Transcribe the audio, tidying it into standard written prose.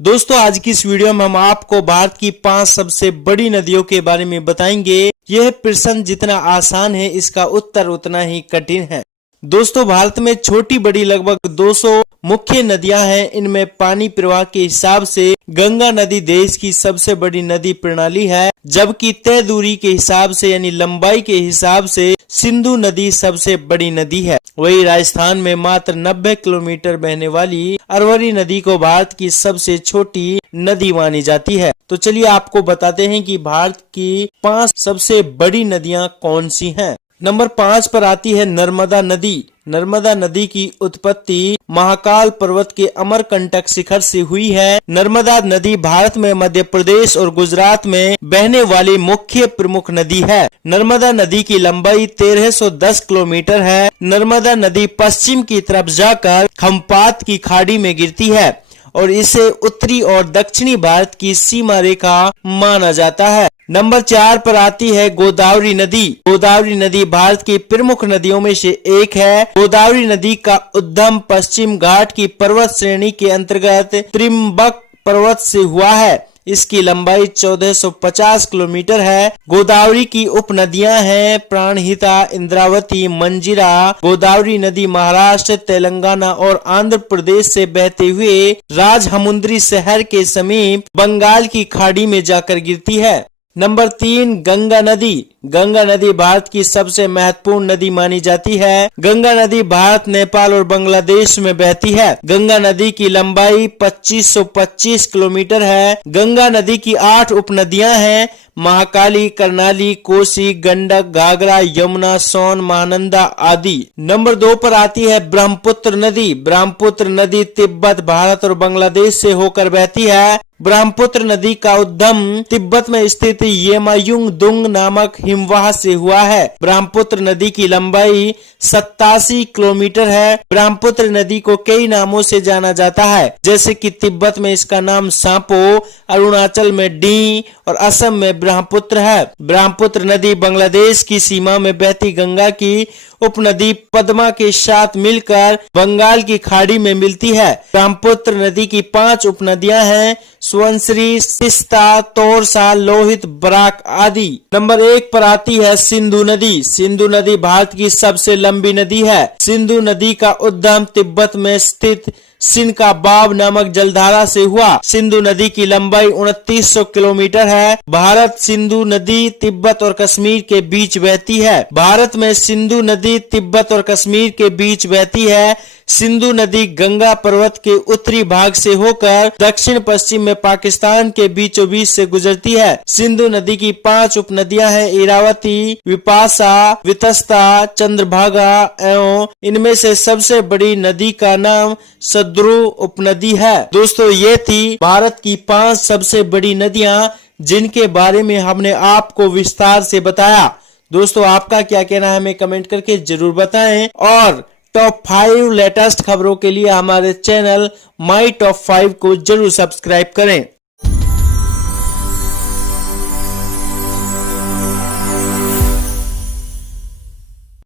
दोस्तों आज की इस वीडियो में हम आपको भारत की 5 सबसे बड़ी नदियों के बारे में बताएंगे। यह प्रश्न जितना आसान है इसका उत्तर उतना ही कठिन है। दोस्तों भारत में छोटी बड़ी लगभग 200 मुख्य नदियां हैं। इनमें पानी प्रवाह के हिसाब से गंगा नदी देश की सबसे बड़ी नदी प्रणाली है, जबकि तय दूरी के हिसाब से यानी लंबाई के हिसाब से सिंधु नदी सबसे बड़ी नदी है। वही राजस्थान में मात्र 90 किलोमीटर बहने वाली अरवरी नदी को भारत की सबसे छोटी नदी मानी जाती है। तो चलिए आपको बताते हैं कि भारत की 5 सबसे बड़ी नदियां कौन सी हैं। नंबर 5 पर आती है नर्मदा नदी। नर्मदा नदी की उत्पत्ति महाकाल पर्वत के अमरकंटक शिखर से हुई है। नर्मदा नदी भारत में मध्य प्रदेश और गुजरात में बहने वाली मुख्य प्रमुख नदी है। नर्मदा नदी की लंबाई 1310 किलोमीटर है। नर्मदा नदी पश्चिम की तरफ जाकर खम्पात की खाड़ी में गिरती है और इसे उत्तरी और दक्षिणी भारत की सीमा रेखा माना जाता है। नंबर 4 पर आती है गोदावरी नदी। गोदावरी नदी भारत की प्रमुख नदियों में से एक है। गोदावरी नदी का उद्गम पश्चिम घाट की पर्वत श्रेणी के अंतर्गत त्रिम्बक पर्वत से हुआ है। इसकी लंबाई 1450 किलोमीटर है। गोदावरी की उपनदियां हैं प्राणहिता, इंद्रावती, मंजीरा। गोदावरी नदी महाराष्ट्र, तेलंगाना और आंध्र प्रदेश से बहते हुए राजमुंद्री शहर के समीप बंगाल की खाड़ी में जाकर गिरती है। नंबर 3 गंगा नदी। गंगा नदी भारत की सबसे महत्वपूर्ण नदी मानी जाती है। गंगा नदी भारत, नेपाल और बांग्लादेश में बहती है। गंगा नदी की लंबाई 2525 किलोमीटर है। गंगा नदी की 8 उपनदियां हैं, महाकाली, कर्णाली, कोसी, गंडक, घाघरा, यमुना, सोन, महानंदा आदि। नंबर 2 पर आती है ब्रह्मपुत्र नदी। ब्रह्मपुत्र नदी तिब्बत, भारत और बांग्लादेश से होकर बहती है। ब्रह्मपुत्र नदी का उद्गम तिब्बत में स्थित येमायुंग दुंग नामक हिमवाह से हुआ है। ब्रह्मपुत्र नदी की लंबाई 87 किलोमीटर है। ब्रह्मपुत्र नदी को कई नामों से जाना जाता है, जैसे कि तिब्बत में इसका नाम सांपो, अरुणाचल में डी और असम में ब्रह्मपुत्र है। ब्रह्मपुत्र नदी बांग्लादेश की सीमा में बहती गंगा की उपनदी पद्मा के साथ मिलकर बंगाल की खाड़ी में मिलती है। ब्रह्मपुत्र नदी की 5 उपनदियां हैं, सुवनश्री, तिस्ता, तोरसा, लोहित, बराक आदि। नंबर 1 पर आती है सिंधु नदी। सिंधु नदी भारत की सबसे लंबी नदी है। सिंधु नदी का उद्गम तिब्बत में स्थित सिनका बाब नामक जलधारा से हुआ। सिंधु नदी की लंबाई 2900 किलोमीटर है। भारत सिंधु नदी तिब्बत और कश्मीर के बीच बहती है। भारत में सिंधु नदी तिब्बत और कश्मीर के बीच बहती है। सिंधु नदी गंगा पर्वत के उत्तरी भाग से होकर दक्षिण पश्चिम में पाकिस्तान के बीचों बीच से गुजरती है। सिंधु नदी की 5 उपनदियां हैं, इरावती, विपाशा, वितस्ता, चंद्रभागा एवं इनमें से सबसे बड़ी नदी का नाम सद्रु उपनदी है। दोस्तों ये थी भारत की 5 सबसे बड़ी नदियां जिनके बारे में हमने आपको विस्तार से बताया। दोस्तों आपका क्या कहना है हमें कमेंट करके जरूर बताएं और टॉप 5 लेटेस्ट खबरों के लिए हमारे चैनल माई टॉप 5 को जरूर सब्सक्राइब करें।